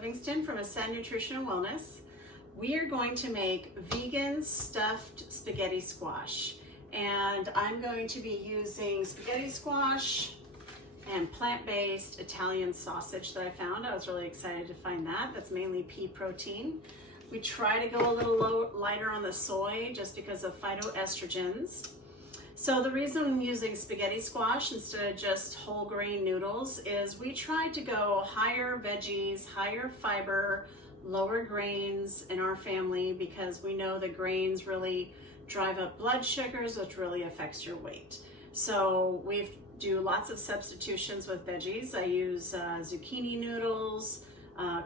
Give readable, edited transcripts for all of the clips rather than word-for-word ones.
Livingston from Ascend Nutrition and Wellness. We are going to make vegan stuffed spaghetti squash. And I'm going to be using spaghetti squash and plant-based Italian sausage that I found. I was really excited to find that. That's mainly pea protein. We try to go a little lighter on the soy just because of phytoestrogens. So the reason I'm using spaghetti squash instead of just whole grain noodles is we tried to go higher veggies, higher fiber, lower grains in our family because we know the grains really drive up blood sugars, which really affects your weight. So we do lots of substitutions with veggies. I use zucchini noodles,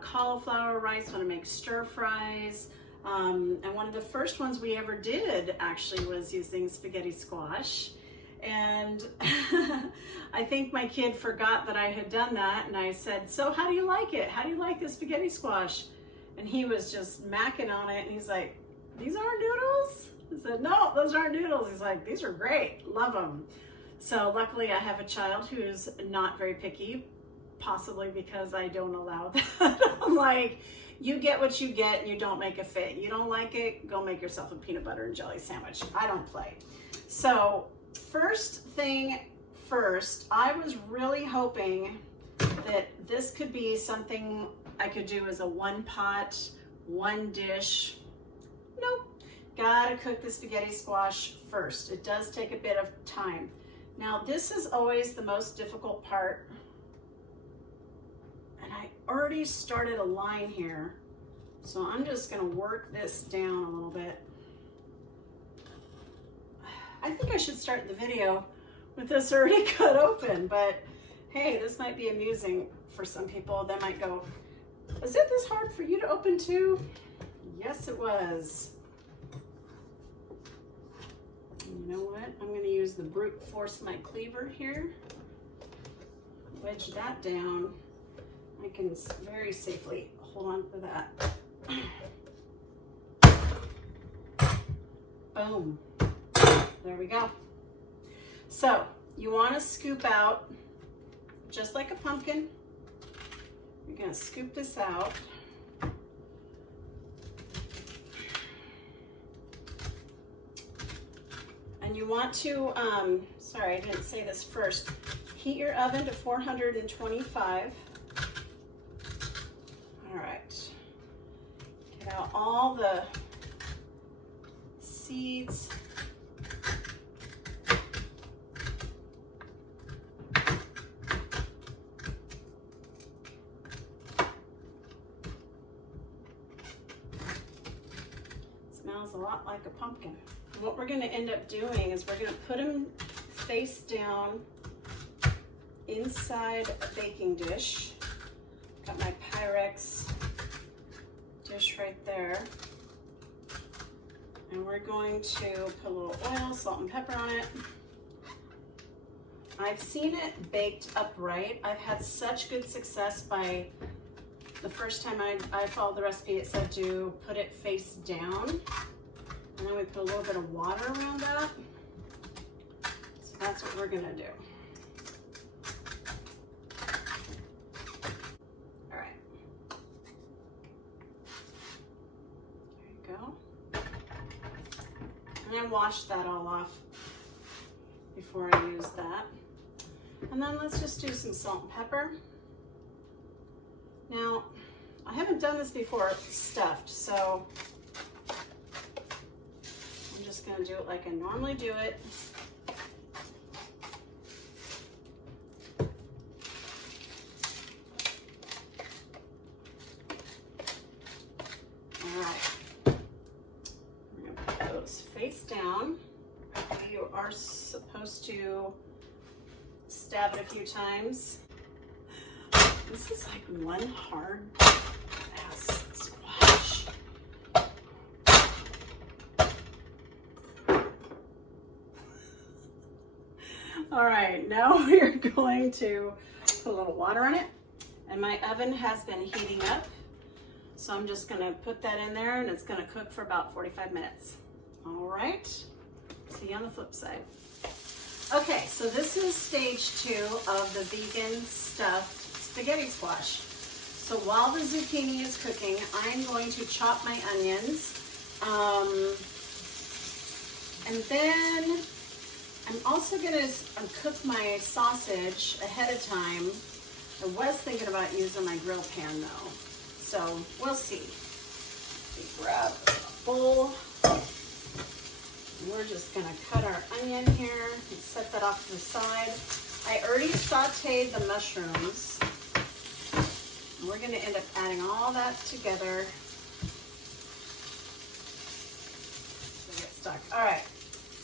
cauliflower rice when I make stir fries. And one of the first ones we ever did actually was using spaghetti squash. And I think my kid forgot that I had done that. And I said, so how do you like it? How do you like the spaghetti squash? And he was just macking on it. And he's like, these aren't noodles? I said, no, those aren't noodles. He's like, these are great, love them. So luckily I have a child who's not very picky, possibly because I don't allow that. I'm like, you get what you get and you don't make a fit. You don't like it, go make yourself a peanut butter and jelly sandwich. I don't play. So first thing first, I was really hoping that this could be something I could do as a one pot, one dish. Nope, gotta cook the spaghetti squash first. It does take a bit of time. Now this is always the most difficult part. And I already started a line here, so I'm just gonna work this down a little bit. I think I should start the video with this already cut open, but hey, this might be amusing for some people. They might go, was it this hard for you to open too? Yes, it was. You know what? I'm gonna use the brute force my cleaver here. Wedge that down. I can very safely hold on to that. Boom. There we go. So you want to scoop out just like a pumpkin. You're going to scoop this out. And you want to, sorry, I didn't say this first. Heat your oven to 425. All right, get out all the seeds. Smells a lot like a pumpkin. What we're going to end up doing is we're going to put them face down inside a baking dish. Got my Pyrex dish right there. And we're going to put a little oil, salt and pepper on it. I've seen it baked upright. I've had such good success by the first time I followed the recipe, it said to put it face down. And then we put a little bit of water around that. So that's what we're gonna do. And I washed that all off before I use that. And then let's just do some salt and pepper. Now, I haven't done this before stuffed, so I'm just gonna do it like I normally do it. All right. Face down. You are supposed to stab it a few times. This is like one hard ass squash. All right, now we're going to put a little water on it, and my oven has been heating up. So I'm just gonna put that in there and it's gonna cook for about 45 minutes. All right, see you on the flip side. Okay, so this is stage 2 of the vegan stuffed spaghetti squash. So while the zucchini is cooking, I'm going to chop my onions. And then I'm also going to cook my sausage ahead of time. I was thinking about using my grill pan though, so we'll see. Grab a bowl. And we're just going to cut our onion here and set that off to the side. I already sauteed the mushrooms. And we're going to end up adding all that together. Get stuck. All right,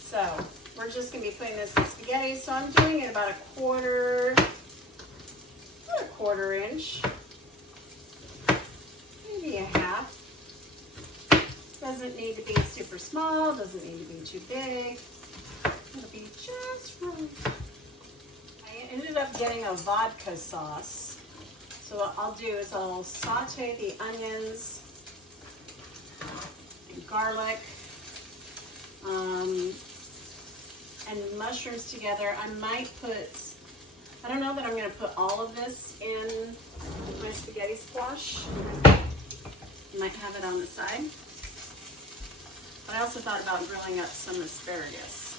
so we're just going to be putting this in spaghetti. So I'm doing it about a quarter inch, maybe a half. Doesn't need to be super small, doesn't need to be too big. It'll be just right. I ended up getting a vodka sauce. So what I'll do is I'll saute the onions and garlic and mushrooms together. I might put, I don't know that I'm going to put all of this in my spaghetti squash. You might have it on the side. But I also thought about grilling up some asparagus.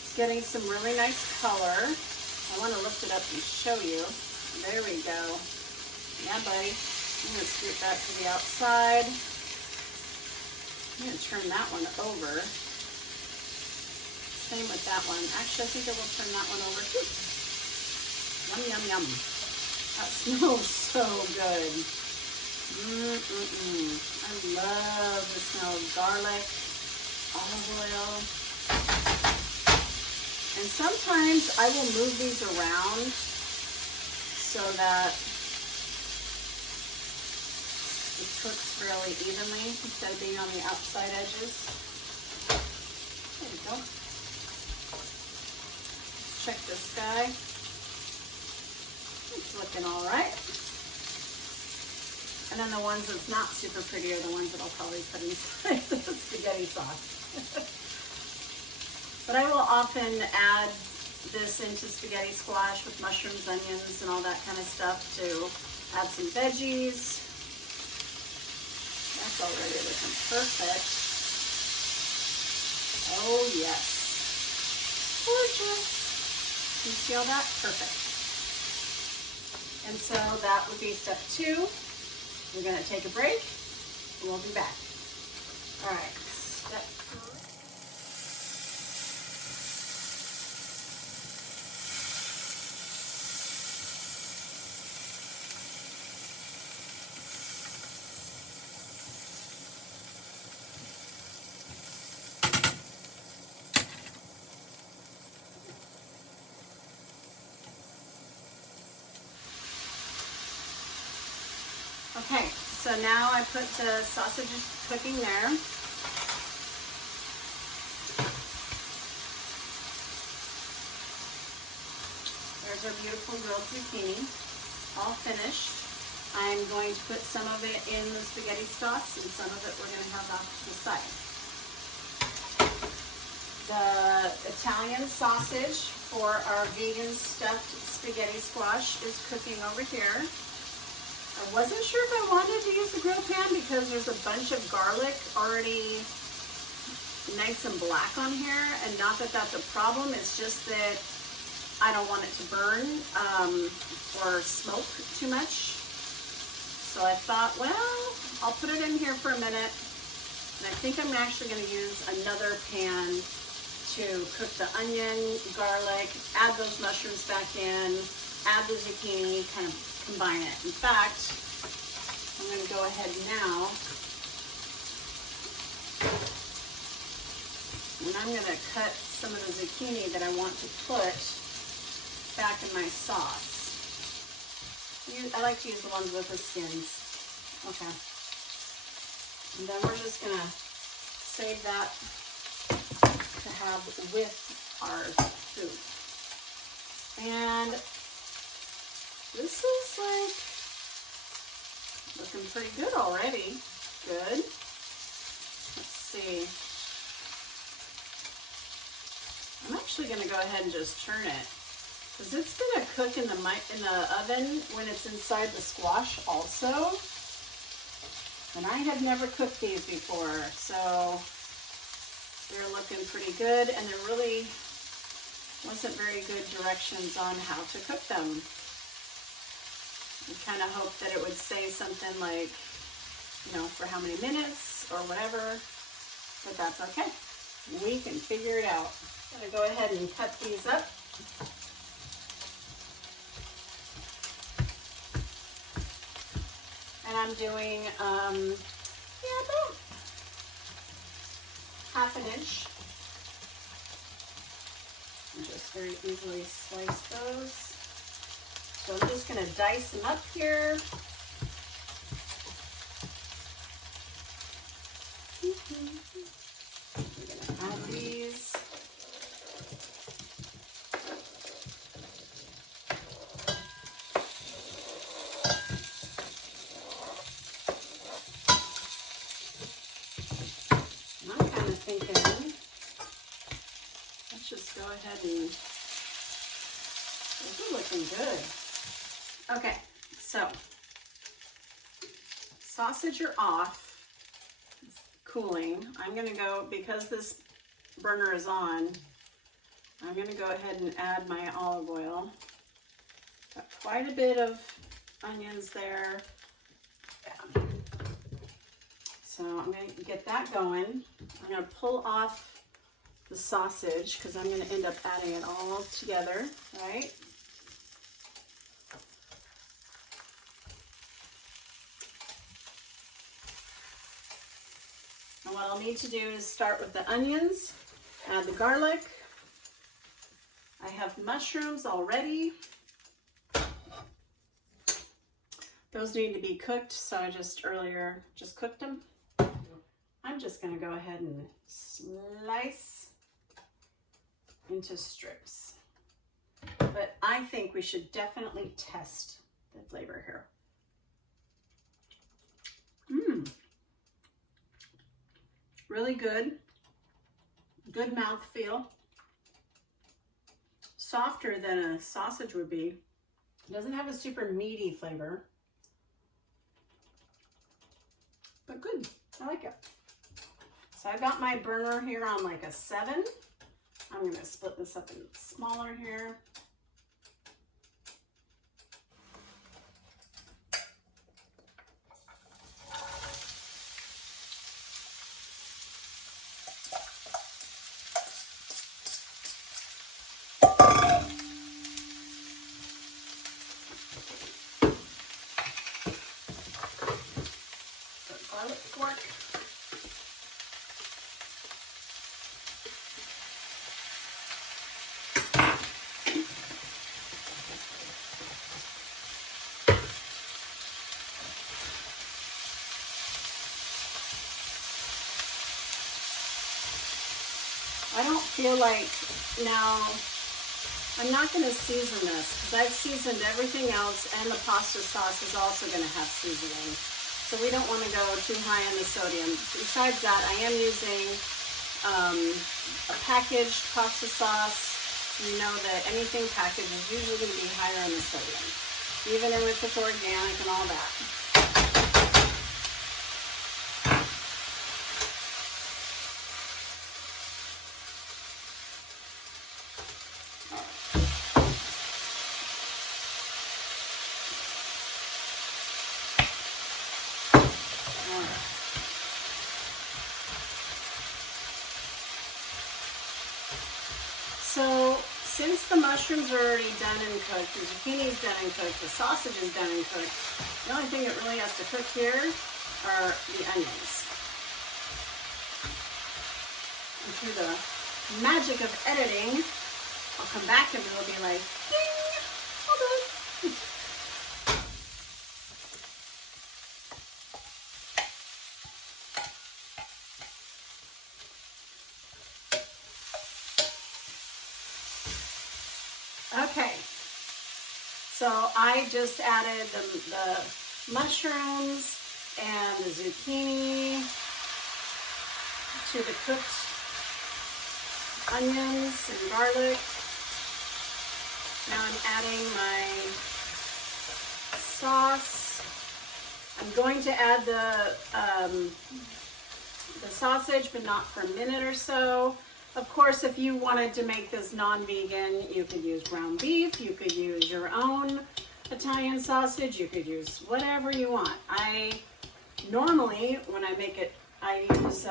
It's getting some really nice color. I want to lift it up and show you. There we go. Yeah, buddy. I'm going to scoot that to the outside. I'm going to turn that one over. Same with that one. Actually, I think I will turn that one over too. Yum, yum, yum. That smells so good. I love the smell of garlic, olive oil. And sometimes I will move these around so that it cooks fairly evenly instead of being on the outside edges. There we go. Check this guy. It's looking all right. And then the ones that's not super pretty are the ones that I'll probably put inside the spaghetti sauce. But I will often add this into spaghetti squash with mushrooms, onions, and all that kind of stuff to add some veggies. That's already looking perfect. Oh yes. Gorgeous. You see all that? Perfect. And so that would be step 2. We're going to take a break and we'll be back. All right. Step 3. Okay, so now I put the sausage cooking there. There's our beautiful grilled zucchini, all finished. I'm going to put some of it in the spaghetti sauce and some of it we're going to have off to the side. The Italian sausage for our vegan stuffed spaghetti squash is cooking over here. I wasn't sure if I wanted to use the grill pan because there's a bunch of garlic already nice and black on here, and not that that's a problem, it's just that I don't want it to burn or smoke too much. So I thought, well, I'll put it in here for a minute, and I think I'm actually going to use another pan to cook the onion, garlic, add those mushrooms back in, add the zucchini, kind of combine it. In fact, I'm going to go ahead now and I'm going to cut some of the zucchini that I want to put back in my sauce. I like to use the ones with the skins. Okay. And then we're just going to save that to have with our food. And this is like looking pretty good already. Good. Let's see. actually going to go ahead and just turn it because it's going to cook in the oven when it's inside the squash also. And I have never cooked these before, so they're looking pretty good, and there really wasn't very good directions on how to cook them. I kind of hoped that it would say something like, you know, for how many minutes or whatever, but that's okay. We can figure it out. I'm gonna go ahead and cut these up. And I'm doing, about half an inch. And just very easily slice those. So I'm just gonna dice them up here. We're gonna add these. I'm kind of thinking, let's just go ahead and, these are looking good. Okay, so sausage are off, it's cooling. I'm gonna go, because this burner is on, I'm gonna go ahead and add my olive oil. Got quite a bit of onions there. Yeah. So I'm gonna get that going. I'm gonna pull off the sausage because I'm gonna end up adding it all together, right? And what I'll need to do is start with the onions, add the garlic. I have mushrooms already. Those need to be cooked, so I just cooked them. I'm just gonna go ahead and slice into strips. But I think we should definitely test the flavor here. Really good. Good mouthfeel. Softer than a sausage would be. It doesn't have a super meaty flavor. But good. I like it. So I've got my burner here on like a 7. I'm going to split this up in smaller here. Garlic fork. I don't feel like, now, I'm not going to season this because I've seasoned everything else, and the pasta sauce is also going to have seasoning. So we don't want to go too high on the sodium. Besides that, I am using a packaged pasta sauce. You know that anything packaged is usually going to be higher on the sodium, even if it's organic and all that. So since the mushrooms are already done and cooked, the zucchini is done and cooked, the sausage is done and cooked, the only thing that really has to cook here are the onions. And through the magic of editing, I'll come back and it'll be like, ding, all done. Okay, so I just added the mushrooms and the zucchini to the cooked onions and garlic. Now I'm adding my sauce. I'm going to add the sausage, but not for a minute or so. Of course, if you wanted to make this non-vegan, you could use ground beef, you could use your own Italian sausage, you could use whatever you want. I normally, when I make it, I use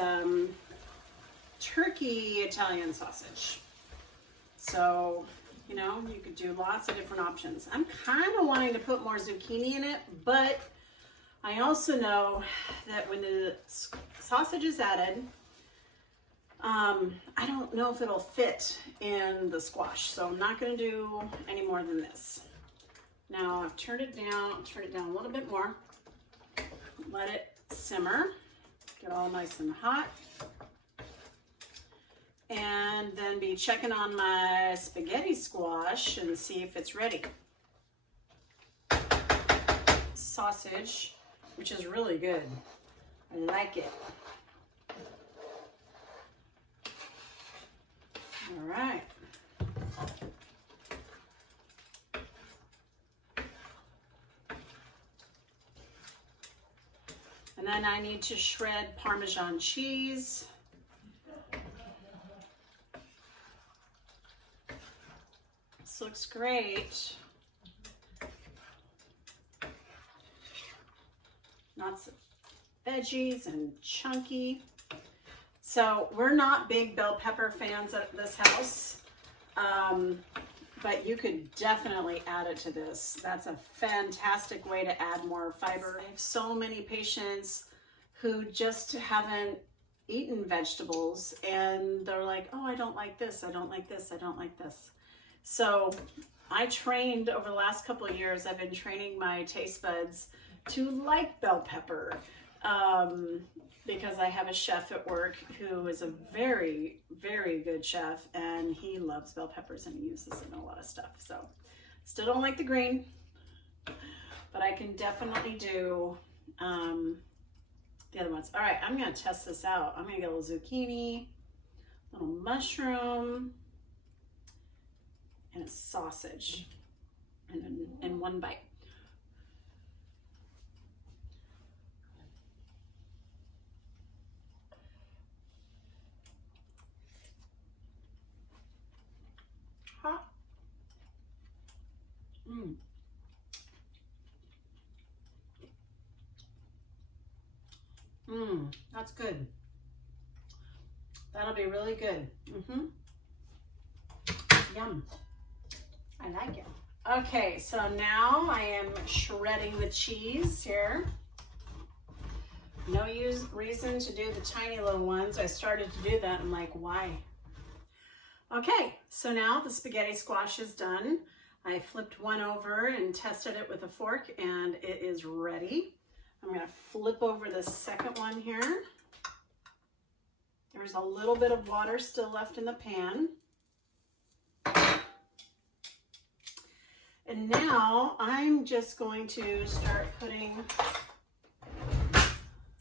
turkey Italian sausage. So, you know, you could do lots of different options. I'm kind of wanting to put more zucchini in it, but I also know that when the sausage is added, I don't know if it'll fit in the squash, so I'm not going to do any more than this. Now I've turned it down a little bit more. Let it simmer, get all nice and hot. And then be checking on my spaghetti squash and see if it's ready. Sausage, which is really good. I like it. All right. And then I need to shred Parmesan cheese. This looks great. Lots of veggies and chunky. So we're not big bell pepper fans at this house, but you could definitely add it to this. That's a fantastic way to add more fiber. I have so many patients who just haven't eaten vegetables and they're like, oh, I don't like this, I don't like this, I don't like this. So I trained over the last couple of years, I've been training my taste buds to like bell pepper. Because I have a chef at work who is a very, very good chef, and he loves bell peppers and he uses it in a lot of stuff. So still don't like the green, but I can definitely do the other ones. All right, I'm gonna test this out. I'm gonna get a little zucchini, a little mushroom, and a sausage in one bite. Hot. That's good. That'll be really good. Yum. I like it. Okay, so now I am shredding the cheese here. No reason to do the tiny little ones. I started to do that. I'm like, why? Okay, so now the spaghetti squash is done. I flipped one over and tested it with a fork and it is ready. I'm gonna flip over the second one here. There's a little bit of water still left in the pan. And now I'm just going to start putting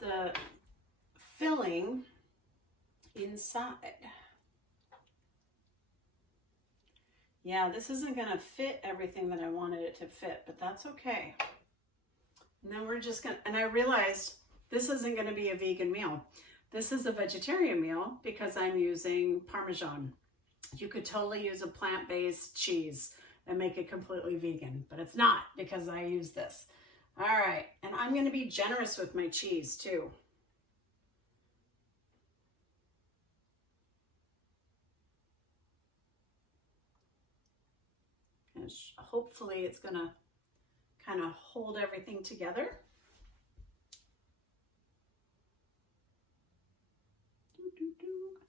the filling inside. Yeah, this isn't gonna fit everything that I wanted it to fit, but that's okay. And then we're just gonna, and I realized this isn't gonna be a vegan meal. This is a vegetarian meal because I'm using Parmesan. You could totally use a plant-based cheese and make it completely vegan, but it's not because I use this. All right, and I'm gonna be generous with my cheese too. And hopefully it's gonna kind of hold everything together.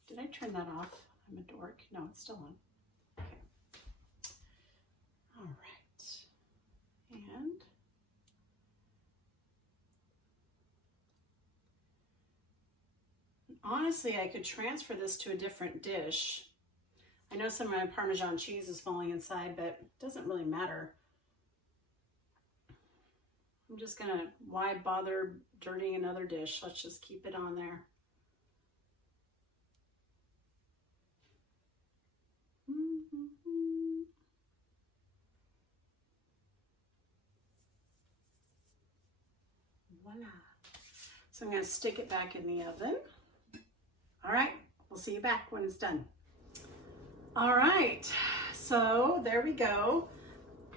Did I turn that off? I'm a dork. No, it's still on. Okay. All right. And honestly, I could transfer this to a different dish. I know some of my Parmesan cheese is falling inside, but it doesn't really matter. I'm just gonna, why bother dirtying another dish? Let's just keep it on there. Voila. So I'm going to stick it back in the oven. All right, we'll see you back when it's done. All right, so there we go.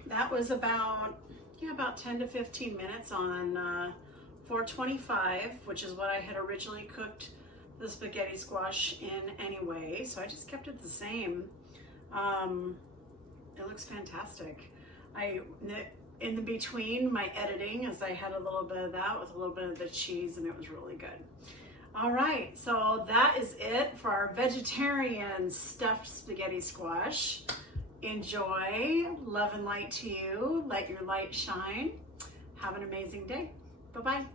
That was about 10 to 15 minutes on 425, which is what I had originally cooked the spaghetti squash in anyway. So I just kept it the same. It looks fantastic. In the between my editing, as I had a little bit of that with a little bit of the cheese, and it was really good. All right, so that is it for our vegetarian stuffed spaghetti squash. Enjoy. Love and light to you. Let your light shine. Have an amazing day. Bye-bye.